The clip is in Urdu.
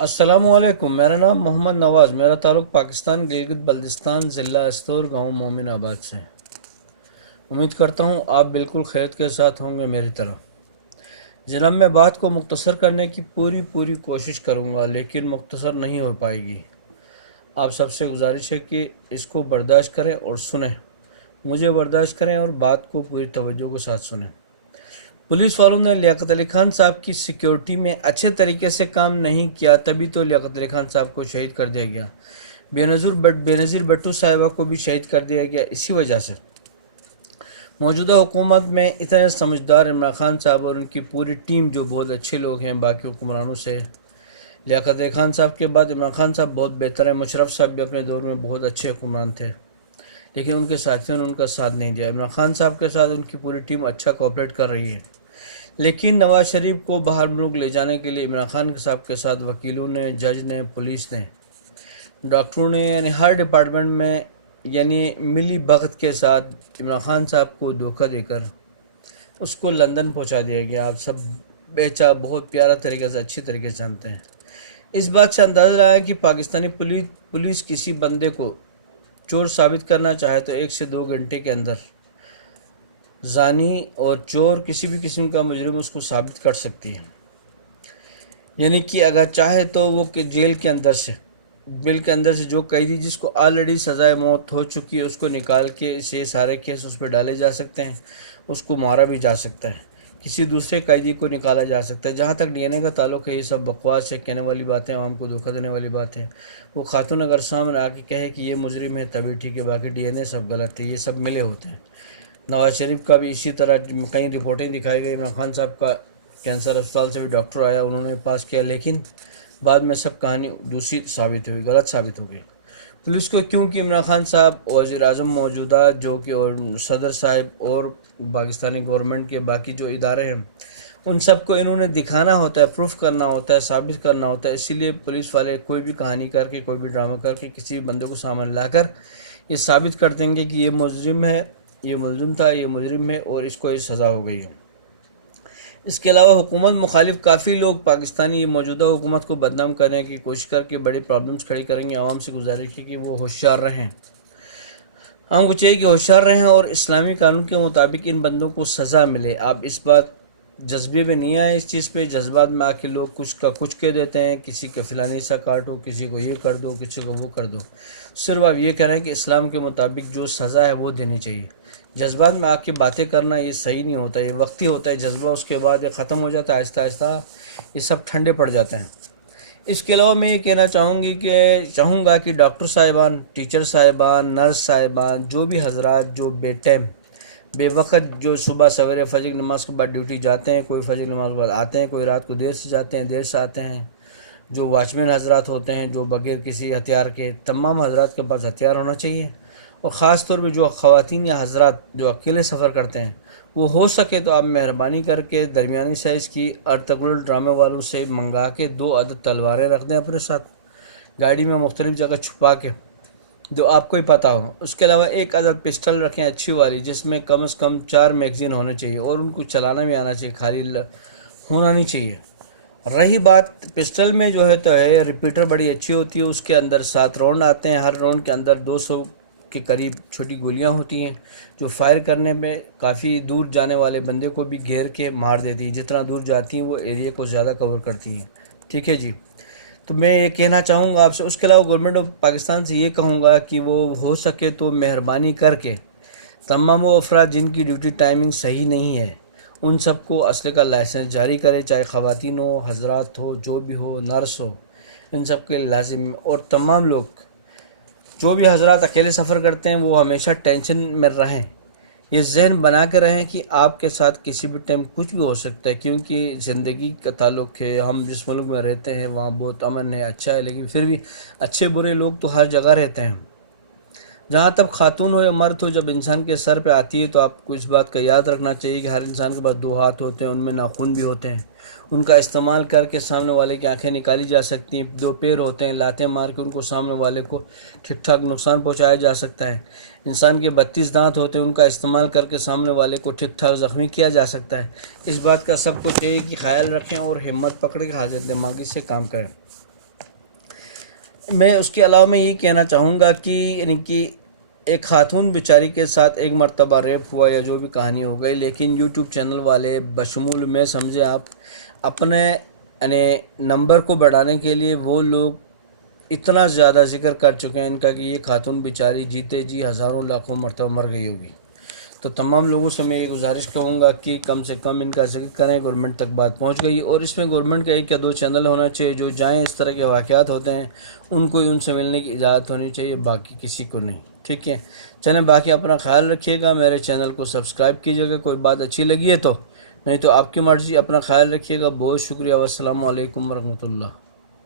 السلام علیکم، میرا نام محمد نواز، میرا تعلق پاکستان گلگت بلتستان ضلع استور گاؤں مومن آباد سے ہے۔ امید کرتا ہوں آپ بالکل خیریت کے ساتھ ہوں گے میری طرح۔ جناب، میں بات کو مختصر کرنے کی پوری کوشش کروں گا، لیکن مختصر نہیں ہو پائے گی۔ آپ سب سے گزارش ہے کہ اس کو برداشت کریں اور سنیں، مجھے برداشت کریں اور بات کو پوری توجہ کے ساتھ سنیں۔ پولیس والوں نے لیاقت علی خان صاحب کی سیکیورٹی میں اچھے طریقے سے کام نہیں کیا، تبھی تو لیاقت علی خان صاحب کو شہید کر دیا گیا۔ بے نظیر بٹو صاحبہ کو بھی شہید کر دیا گیا۔ اسی وجہ سے موجودہ حکومت میں اتنے سمجھدار عمران خان صاحب اور ان کی پوری ٹیم جو بہت اچھے لوگ ہیں باقی حکمرانوں سے، لیاقت علی خان صاحب کے بعد عمران خان صاحب بہت بہتر ہیں۔ مشرف صاحب بھی اپنے دور میں بہت اچھے حکمران تھے، لیکن ان کے ساتھیوں نے ان کا ساتھ نہیں دیا۔ عمران خان صاحب کے ساتھ ان کی پوری ٹیم اچھا کوآپریٹ کر رہی ہے، لیکن نواز شریف کو باہر ملک لے جانے کے لیے عمران خان صاحب کے ساتھ وکیلوں نے، جج نے، پولیس نے، ڈاکٹروں نے، یعنی ہر ڈپارٹمنٹ میں ملی بھگت کے ساتھ عمران خان صاحب کو دھوکہ دے کر اس کو لندن پہنچا دیا گیا۔ آپ سب بیچا بہت پیارا طریقے سے، اچھی طریقے سے جانتے ہیں۔ اس بات سے اندازہ لگایا کہ پاکستانی پولیس کسی بندے کو چور ثابت کرنا چاہے تو 1 سے 2 گھنٹے کے اندر زانی اور چور کسی بھی قسم کا مجرم اس کو ثابت کر سکتی ہے۔ یعنی کہ اگر چاہے تو وہ جیل کے اندر سے جو قیدی جس کو آلریڈی سزائے موت ہو چکی ہے اس کو نکال کے اسے سارے کیس اس پہ ڈالے جا سکتے ہیں، اس کو مارا بھی جا سکتا ہے، کسی دوسرے قیدی کو نکالا جا سکتا ہے۔ جہاں تک ڈی این اے کا تعلق ہے، یہ سب بکواس ہے، کہنے والی باتیں، عوام کو دھوکہ دینے والی بات ہے۔ وہ خاتون اگر سامنے آ کے کہے کہ یہ مجرم ہے تبھی ٹھیک ہے، باقی ڈی این اے سب غلط ہے، یہ سب ملے ہوتے ہیں۔ نواز شریف کا بھی اسی طرح کئی رپورٹیں دکھائی گئی۔ عمران خان صاحب کا کینسر اسپتال سے بھی ڈاکٹر آیا، انہوں نے پاس کیا، لیکن بعد میں سب کہانی دوسری ثابت ہوئی، غلط ثابت ہو گئی۔ پولیس کو کیونکہ عمران خان صاحب، وزیر اعظم موجودہ جو کہ اور صدر صاحب اور پاکستانی گورنمنٹ کے باقی جو ادارے ہیں، ان سب کو انہوں نے دکھانا ہوتا ہے، پروف کرنا ہوتا ہے، ثابت کرنا ہوتا ہے۔ اسی لیے پولیس والے کوئی بھی کہانی کر کے، کوئی بھی ڈرامہ کر کے کسی بھی بندے کو سامنے لا کر یہ ثابت کر دیں گے کہ یہ مجرم ہے، یہ ملزم تھا، یہ مجرم ہے اور اس کو یہ سزا ہو گئی ہے۔ اس کے علاوہ حکومت مخالف کافی لوگ پاکستانی یہ موجودہ حکومت کو بدنام کرنے کی کوشش کر کے بڑی پرابلمز کھڑی کریں گے۔ عوام سے گزارش ہے کہ وہ ہوشیار رہیں، ہم کو چاہیے کہ ہوشیار رہیں اور اسلامی قانون کے مطابق ان بندوں کو سزا ملے۔ آپ اس بات جذبے میں نہیں آئے، اس چیز پہ جذبات میں آ کے لوگ کچھ کا کچھ کہہ دیتے ہیں، کسی کا فلانی سا کاٹو، کسی کو یہ کر دو، کسی کو وہ کر دو۔ صرف آپ یہ کہہ رہے ہیں کہ اسلام کے مطابق جو سزا ہے وہ دینی چاہیے۔ جذبات میں آ کے باتیں کرنا یہ صحیح نہیں ہوتا، یہ وقتی ہوتا ہے جذبہ، اس کے بعد یہ ختم ہو جاتا ہے، آہستہ آہستہ یہ سب ٹھنڈے پڑ جاتے ہیں۔ اس کے علاوہ میں یہ کہنا چاہوں گا کہ ڈاکٹر صاحبان، ٹیچر صاحبان، نرس صاحبان، جو بھی حضرات جو بے ٹائم بے وقت جو صبح سویرے فجر کی نماز کے بعد ڈیوٹی جاتے ہیں، کوئی فجر کی نماز کے بعد آتے ہیں، کوئی رات کو دیر سے جاتے ہیں، دیر سے آتے ہیں، جو واچمین حضرات ہوتے ہیں جو بغیر کسی ہتھیار کے، تمام حضرات کے پاس ہتھیار ہونا چاہیے۔ اور خاص طور پہ جو خواتین یا حضرات جو اکیلے سفر کرتے ہیں، وہ ہو سکے تو آپ مہربانی کر کے درمیانی سائز کی ارطغرل ڈرامے والوں سے منگا کے 2 عدد تلواریں رکھ دیں اپنے ساتھ گاڑی میں، مختلف جگہ چھپا کے، جو آپ کو ہی پتہ ہو۔ اس کے علاوہ 1 عدد پسٹل رکھیں اچھی والی، جس میں کم از کم 4 میگزین ہونے چاہیے اور ان کو چلانا بھی آنا چاہیے، خالی ہونا نہیں چاہیے۔ رہی بات پسٹل میں جو ہے تو ہے ریپیٹر بڑی اچھی ہوتی ہے، اس کے اندر 7 راؤنڈ آتے ہیں، ہر راؤنڈ کے اندر 200 کے قریب چھوٹی گولیاں ہوتی ہیں، جو فائر کرنے میں کافی دور جانے والے بندے کو بھی گھیر کے مار دیتی ہیں، جتنا دور جاتی ہیں وہ ایریا کو زیادہ کور کرتی ہیں۔ ٹھیک ہے جی، تو میں یہ کہنا چاہوں گا آپ سے۔ اس کے علاوہ گورنمنٹ آف پاکستان سے یہ کہوں گا کہ وہ ہو سکے تو مہربانی کر کے تمام وہ افراد جن کی ڈیوٹی ٹائمنگ صحیح نہیں ہے ان سب کو اسلحے کا لائسنس جاری کرے، چاہے خواتین ہو، حضرات ہو، جو بھی ہو، نرس ہو، ان سب کے لازم۔ اور تمام لوگ جو بھی حضرات اکیلے سفر کرتے ہیں وہ ہمیشہ ٹینشن میں رہیں، یہ ذہن بنا کے رہیں کہ آپ کے ساتھ کسی بھی ٹائم کچھ بھی ہو سکتا ہے، کیونکہ زندگی کا تعلق ہے۔ ہم جس ملک میں رہتے ہیں وہاں بہت امن ہے، اچھا ہے، لیکن پھر بھی اچھے برے لوگ تو ہر جگہ رہتے ہیں۔ جہاں تک خاتون ہو یا مرد ہو، جب انسان کے سر پہ آتی ہے تو آپ کو اس بات کا یاد رکھنا چاہیے کہ ہر انسان کے پاس 2 ہاتھ ہوتے ہیں، ان میں ناخن بھی ہوتے ہیں، ان کا استعمال کر کے سامنے والے کی آنکھیں نکالی جا سکتی ہیں۔ 2 پیر ہوتے ہیں، لاتیں مار کے ان کو سامنے والے کو ٹھیک ٹھاک نقصان پہنچایا جا سکتا ہے۔ انسان کے 32 دانت ہوتے ہیں، ان کا استعمال کر کے سامنے والے کو ٹھیک ٹھاک زخمی کیا جا سکتا ہے۔ اس بات کا سب کو چاہیے کہ خیال رکھیں اور ہمت پکڑ کے حاضر دماغی سے کام کریں۔ میں اس کے علاوہ میں یہ کہنا چاہوں گا کہ یعنی کہ ایک خاتون بیچاری کے ساتھ ایک مرتبہ ریپ ہوا یا جو بھی کہانی ہو گئی، لیکن یوٹیوب چینل والے بشمول میں سمجھے آپ اپنے یعنی نمبر کو بڑھانے کے لیے وہ لوگ اتنا زیادہ ذکر کر چکے ہیں ان کا کہ یہ خاتون بیچاری جیتے جی ہزاروں لاکھوں مرتبہ مر گئی ہوگی۔ تو تمام لوگوں سے میں یہ گزارش کروں گا کہ کم سے کم ان کا ذکر کریں، گورنمنٹ تک بات پہنچ گئی، اور اس میں گورنمنٹ کا ایک یا دو چینل ہونا چاہیے جو جائیں اس طرح کے واقعات ہوتے ہیں ان کو ان سے ملنے کی اجازت ہونی چاہیے، باقی کسی کو نہیں، ٹھیک ہے؟ چلیں، باقی اپنا خیال رکھیے گا، میرے چینل کو سبسکرائب کیجیے گا، کوئی بات اچھی لگی ہے تو، نہیں تو آپ کی مرضی، اپنا خیال رکھیے گا، بہت شکریہ، والسلام علیکم ورحمۃ اللہ۔